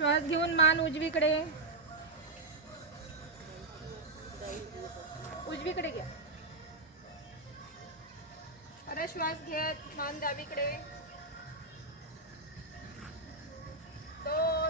श्वास घेऊन मान उजवीकडे. उजवीकडे घ्या. अरे श्वास घेत मान डावीकडे. दोन.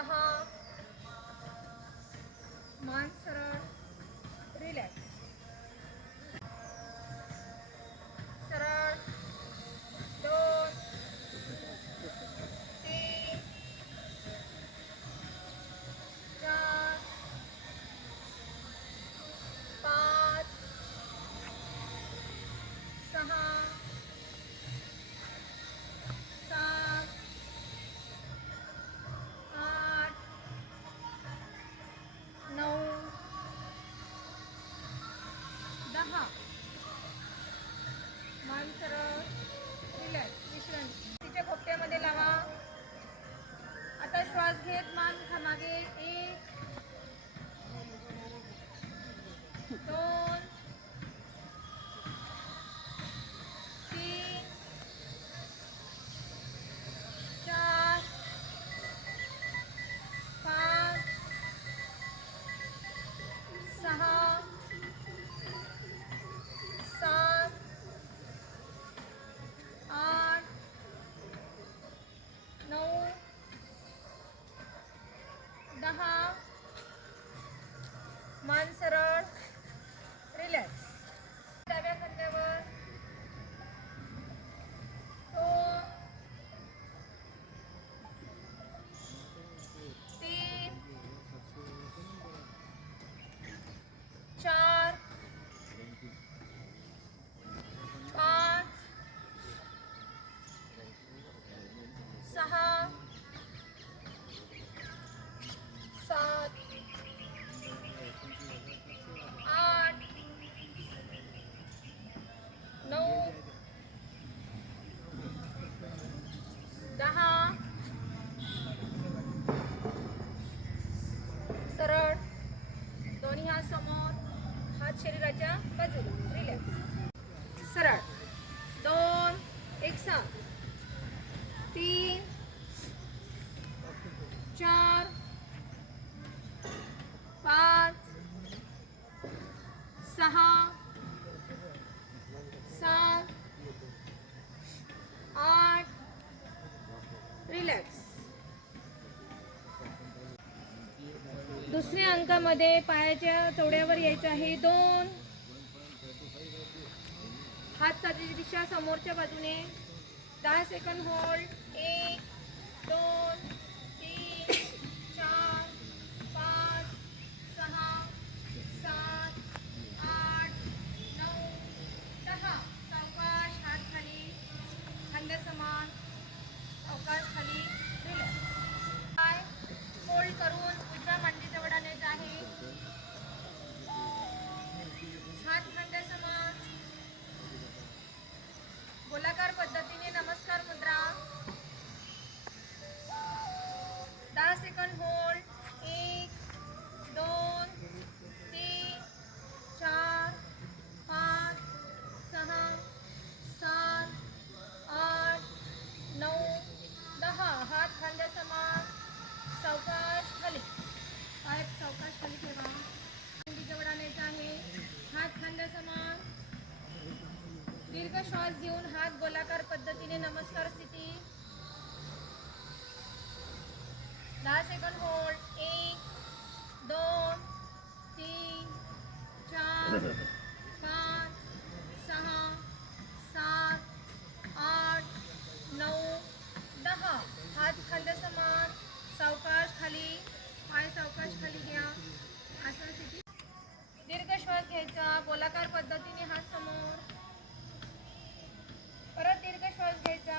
पहा मान सरळ. रिलॅक्स good man सांग. तीन चार पाच सहा सात आठ रिलॅक्स. दुसऱ्या अंकामध्ये पायाच्या चौड्यावर यायचं आहे. दोन. हात चाललेली दिशा समोरच्या बाजूने. 10 second hold हात खांद्या समान. दीर्घ श्वास घेऊन हात गोलाकार पद्धतीने नमस्कार स्थिती. दहा सेकंद होल्ड एक दोन तीन चार पाच सहा सात आठ नऊ दहा. हात खांद्या समान. सावकाश खाली. पाय सावकाश खाली घ्या. घ्यायचा गोलाकार पद्धतीने हात समोर. परत दीर्घ श्वास घ्यायचा.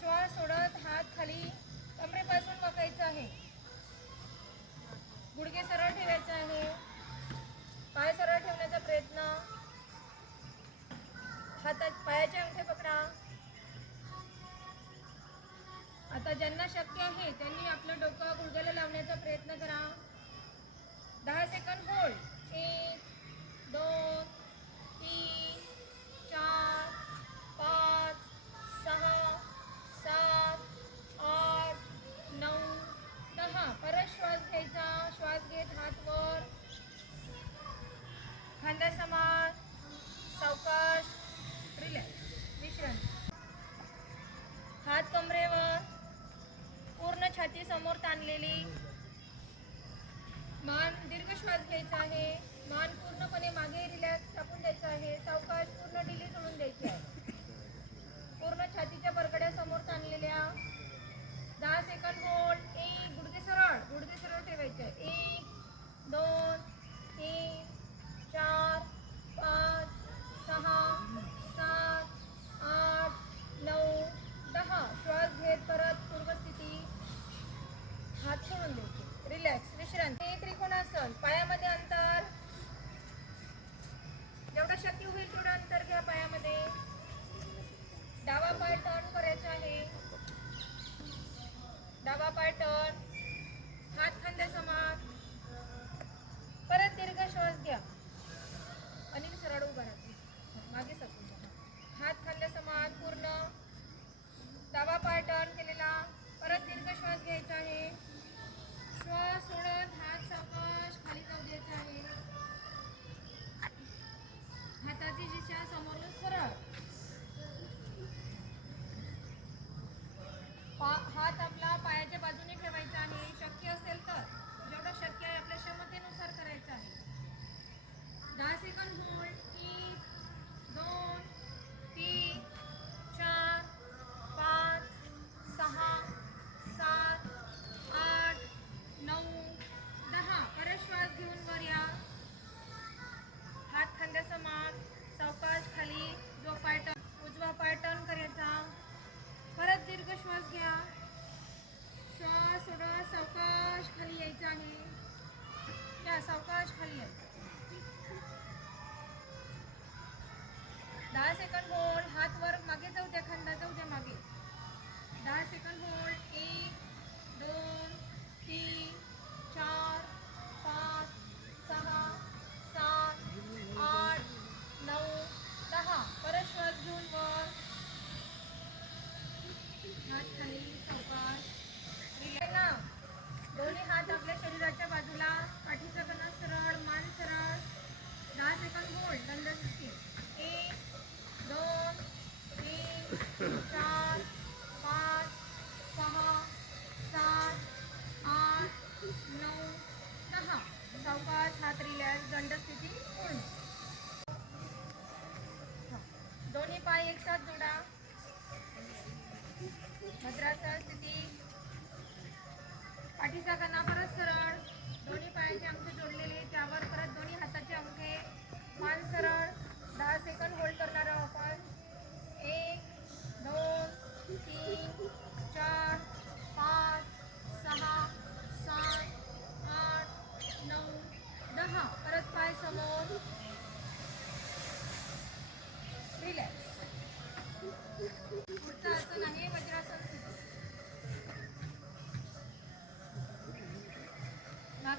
श्वास सोडत हात खाली कमरेपासून वाकायचं आहे. गुडघे सरळ ठेवायचे आहे. पाय सरळ ठेवण्याचा प्रयत्न. हातात पायाचे अंगठे पकडा. आता ज्यांना शक्य आहे त्यांनी आपलं डोकं गुडघ्याला लावण्याचा प्रयत्न करा. दहा सेकंद होल्ड समोर मान दीर्घ श्वास घ्यायचा आहे. मान पूर्णपणे मागे रिलॅक्स टाकून द्यायचं आहे. सावकाश पूर्ण डिली सोडून द्यायची आहे. पूर्ण छातीच्या बरगड्या समोर ताणलेल्या दहा सेकंद होल्ड एक गुडघे सरळ गुडघे सरळ ठेवायचे एक दोन तीन चार पाच सहा सात आठ नऊ दहा. श्वास घेत परत हात सोडून द्यायचे रिलॅक्स विश्रांती त्रिकोणासन पायामध्ये अंतर. जेवढं शक्य होईल तेवढं अंतर घ्या पायामध्ये. डावा पाय टर्न करायचा आहे. डावा पाय टर्न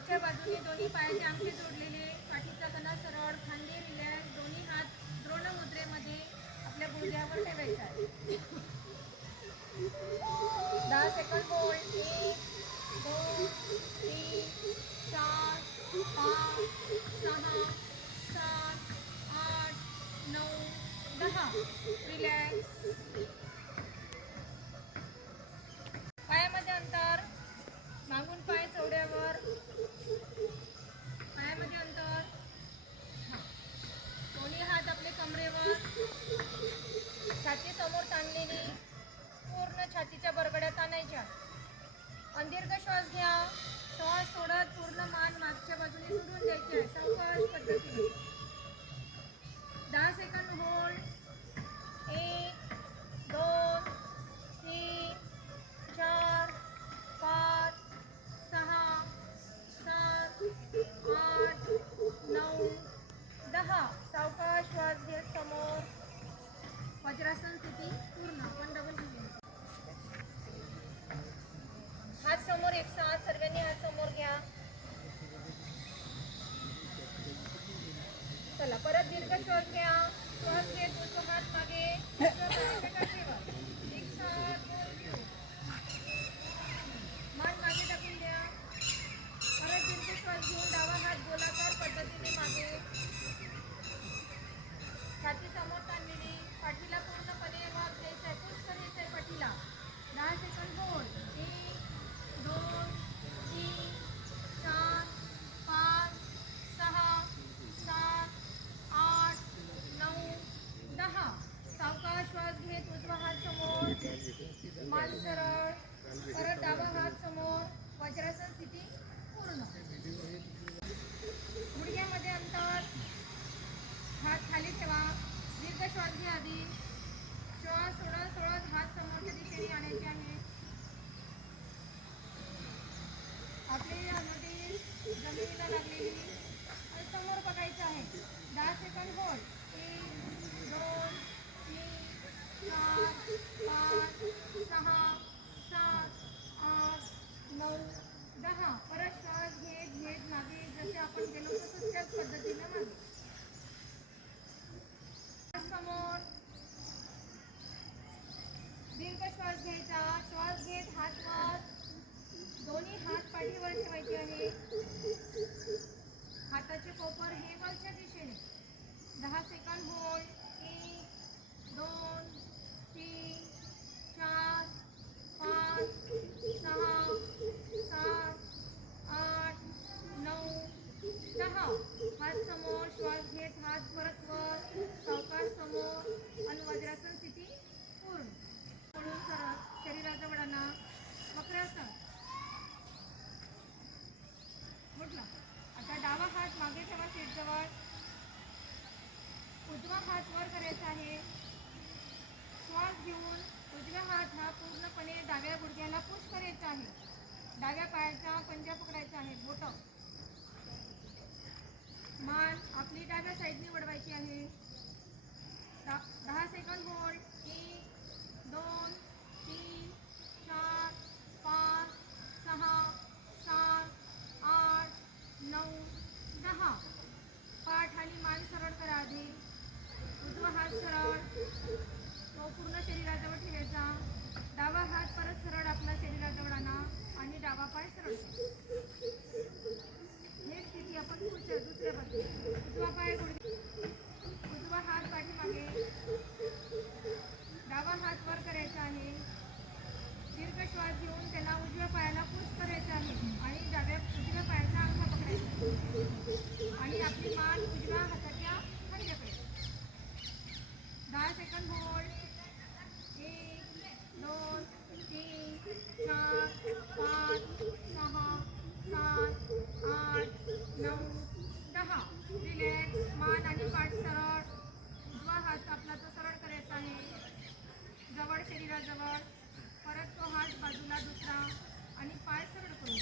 मागच्या बाजूने दोन्ही पायाचे अंगठे जोडलेले पाठीचा कणा सरळ खांदे रिलॅक्स दोन्ही हात द्रोण मुद्रेमध्ये आपल्या गुडघ्यावर ठेवायचा दहा सेकंद होल्ड एक दोन तीन चार पाच सहा सात आठ नऊ दहा. रिलॅक्स पायाचा पंजा पकडायचा आहे बोट मान आपली डाव्या साईडने वडवायची आहे. दहा सेकंद होल्ड एक दोन तीन चार पाच सहा सात आठ नऊ दहा. पाठ आणि मान सरळ करा आधी. उजवा हात सरळ. तो पूर्ण शरीराजवळ ठेवायचा. डावा हात परत सरळ आपला शरीराजवळ आणा आणि डावा पाय सरळ. हे स्थिती आपण पुढच्या दुसऱ्या बाजूला उजवा पाय उजवा हात पाठीमागे. डावा हात वर करायचा आहे. दीर्घ श्वास घेऊन त्याला उजव्या पायाला पुश करायचा आहे आणि डाव्या उजव्या पायाचा अंगठा पकडायचा आणि आपली मान उजव्या हाताच्या खांद्याकडे. दहा सेकंद होल्ड एक दोन तीन चार पाच सहा सात आठ नऊ दहा रिलॅक्स मान आणि पाठ सरळ उजवा हात आपला तो सरळ करायचा आहे जवळ शरीराजवळ परत तो हात बाजूला दुसरा आणि पाय सरळ करून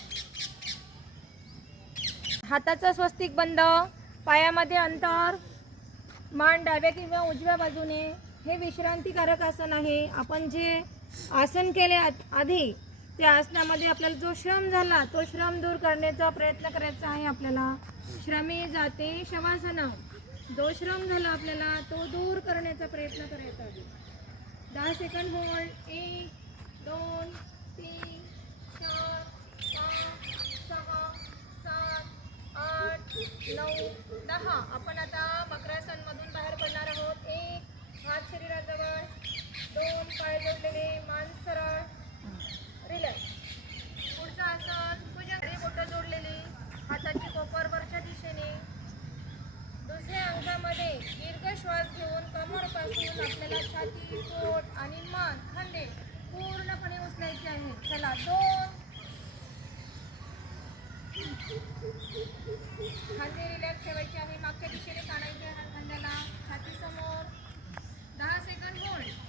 हाताचा स्वस्तिक बंद पायामध्ये अंतर मान डाव्या किंवा उजव्या बाजूने हे विश्रांतीकारक आसन आहे. आपण जे आसन केले आधी त्या आसनामध्ये आपल्याला जो श्रम झाला तो श्रम दूर करण्याचा प्रयत्न करायचा आहे आपल्याला. श्रमी जाते शवासना. जो श्रम झाला आपल्याला तो दूर करण्याचा प्रयत्न करायचा आहे. दहा सेकंड होल्ड एक दोन तीन चार पाच सहा सात आठ नऊ दहा. आपण आता मकरासनमधून बाहेर पडणार आहोत. एक हात शरीराजवळ. दोन पाय जोडलेले. मान सरळ. दिल्या. पुढचं आसन पूजन बोटं जोडलेली हाताची कोपर वरच्या दिशेने. दुसऱ्या अंगामध्ये दीर्घ श्वास घेऊन कमरपासून आपल्याला छाती पोट आणि मान खांदे पूर्णपणे उचलायचे आहे. चला दोन. खांदे रिलॅक्स ठेवायचे आहे. मागच्या दिशेने काढायचे आहे खांद्याला. छाती समोर. दहा सेकंद होल्ड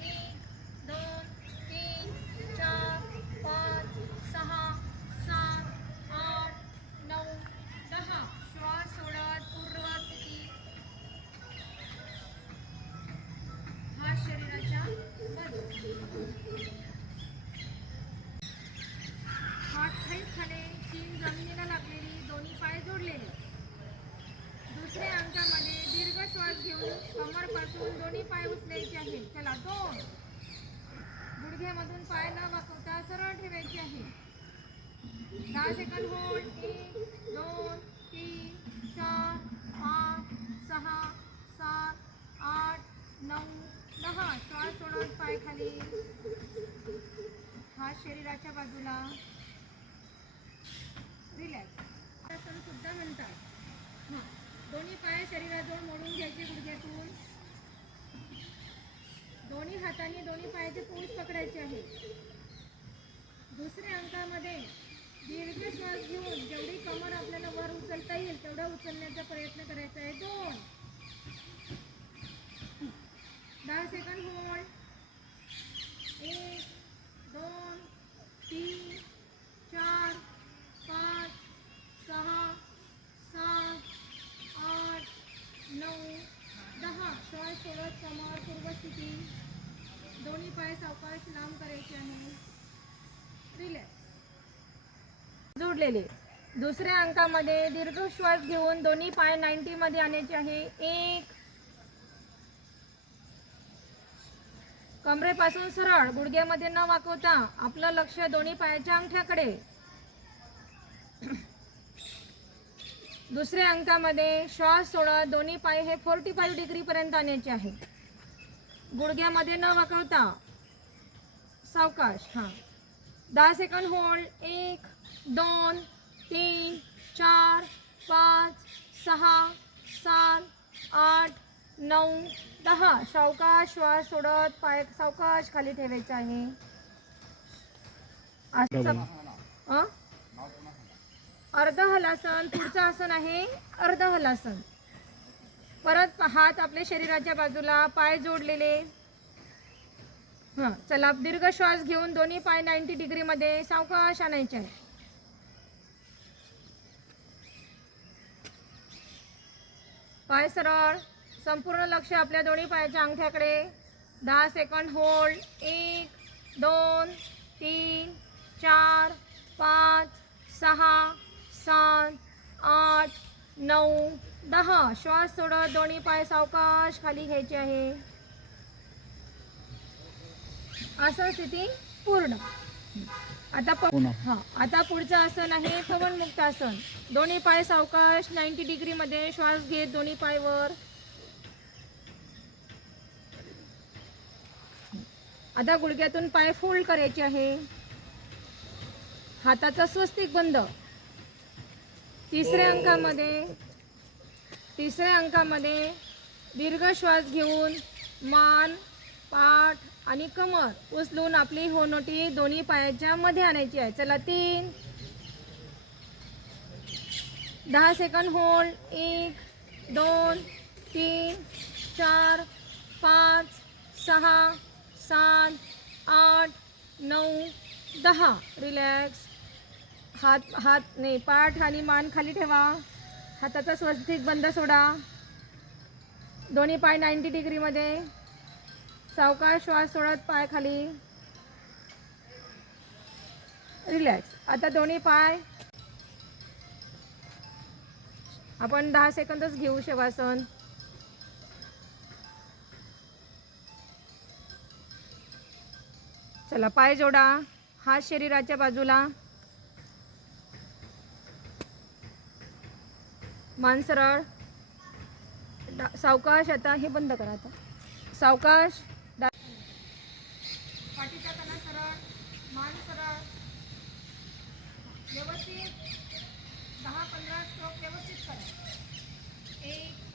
पाय शरीराजवळ मोडून घ्यायचे गुडघ्यातून. दोन्ही हाताने दोन्ही पायाचे पोच पकडायचे आहे. दुसऱ्या अंकामध्ये दीर्घ श्वास घेऊन जेवढी कमर आपल्याला वर उचलता येईल तेवढा उचलण्याचा प्रयत्न करायचा आहे. दोन. दहा सेकंद होल्ड एक दोन तीन चार पाच सहा सात आठ नऊ दहा श्वास सोडत कमर पूर्व स्थिती दोन्ही पाय सावकाश लांब करायचे आहे रिलॅक्स जोडलेले. दुसऱ्या अंकामध्ये दीर्घ श्वास घेऊन दोन्ही पाय 90 मध्ये आणायचे आहे. एक. कमरेपासून सरळ गुडघ्यामध्ये न वाकवता आपलं लक्ष दोन्ही पायाच्या अंगठ्याकडे. दुसऱ्या अंकामध्ये श्वास सोडत दोन्ही पाय हे फोर्टी फाईव्ह डिग्रीपर्यंत आणायचे आहे. गुडघ्यामध्ये न वाकवता सावकाश हां. दहा सेकंद होल्ड एक दोन तीन चार पाच सहा सात आठ नऊ दहा. सावकाश श्वास सोडत पाय सावकाश खाली ठेवायचा आहे? अर्ध हलासन. पुढचं आसन आहे अर्ध हलासन. परत हात आपल्या शरीराच्या बाजूला पाय जोडलेले. हां चला दीर्घ श्वास घेऊन दोन्ही पाय नाईन्टी डिग्रीमध्ये सावकाश आणायचे आहे पाय सरळ संपूर्ण लक्ष आपल्या दोन्ही पायाच्या अंगठ्याकडे. दहा सेकंद होल्ड एक दोन तीन चार पाच सहा सात आठ नऊ दहा श्वास सोडत दोन्ही पाय सावकाश खाली घ्यायचे आहे. आसन स्थिती पूर्ण. आता हा आता पुढचं आसन आहे पवन मुक्त आसन. दोन्ही पाय सावकाश नाईन्टी डिग्री मध्ये श्वास घेत दोन्ही पाय वर आता गुडघ्यातून पाय फोल्ड करायचे आहे. हाताचा स्वस्तिक बंद. तिसऱ्या अंकामध्ये तिसऱ्या अंकामध्ये दीर्घ श्वास घेऊन मान पाठ आणि कमर उचलून आपली होनोटी दोन्ही पायाच्या मध्ये आणायची आहे. चला तीन. दहा सेकंद होल्ड एक दोन तीन चार पाच सहा सात आठ नऊ दहा. रिलॅक्स हात हात नाही पाठ आणि मान खाली ठेवा. हाताचा स्वस्तिक बंद सोडा. दोन्ही पाय नाईन्टी डिग्रीमध्ये सावकाश श्वास सोडत पाय खाली. रिलॅक्स आता दोन्ही पाय. आपण दहा सेकंदच घेऊ शवासन. चला पाय जोडा. हात शरीराच्या बाजूला. मानसरळ डा- सावकाश आता हे बंद करा आता. सावकाश डा- पाठीचा कणा सरळ मान सरळ व्यवस्थित दहा पंधरा स्ट्रोक व्यवस्थित करा. एक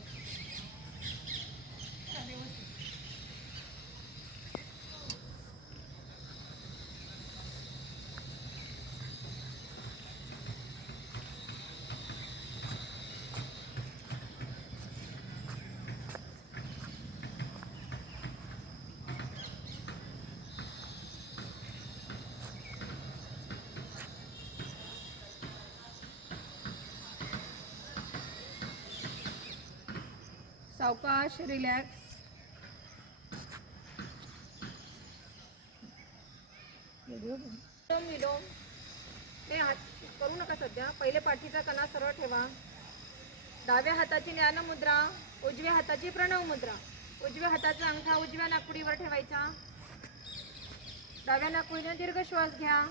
सावकाश रिलॅक्स विलोम विलोम ते हात करू नका सध्या. पहिले पाठीचा कणा सरळ ठेवा. डाव्या हाताची ज्ञान मुद्रा उजव्या हाताची प्रणव मुद्रा. उजव्या हाताचा अंगठा उजव्या नागपुडीवर ठेवायचा. डाव्या नागपुडीने दीर्घ श्वास घ्या.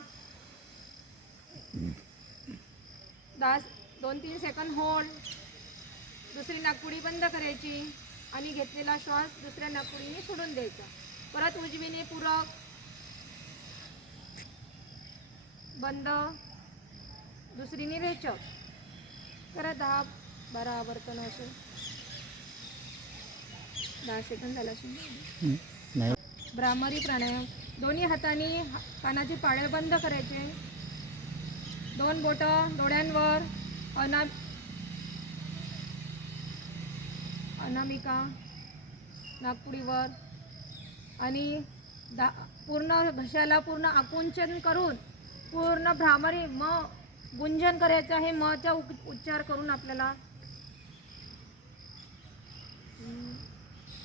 दहा दोन तीन सेकंद होल्ड दुसरी नागपुडी बंद करायची आणि घेतलेला श्वास दुसऱ्या नागपुडीने सोडून द्यायचा. परत उजवीने पूरक बंद दुसरीने रेचक. करा दहा बारा आवर्तन असे दहा सेकंद झाला असेल. भ्रामरी प्राणायाम. दोन्ही हाताने कानाचे पाळे बंद करायचे. दोन बोटं डोळ्यांवर अना अनामिका नागपुडीवर आणि दा पूर्ण घशाला पूर्ण आकुंचन करून पूर्ण भ्रामरी म गुंजन करायचं आहे. मचा उच्चार करून आपल्याला.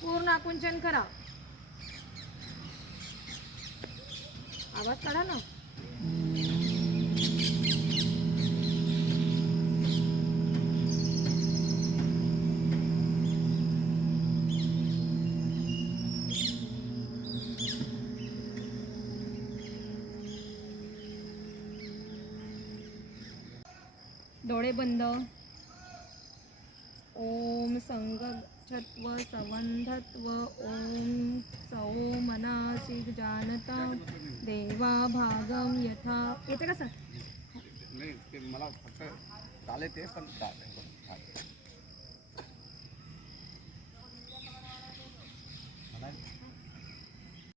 पूर्ण आकुंचन करा. आवाज काढा ना. डोळे बंद. ओम संगछत्व सवंधत्व ओम सौ मनासी जानता देवा भागम यथा. येते का सर? नाही ते मला फक्त चालेल ते पण चालेल.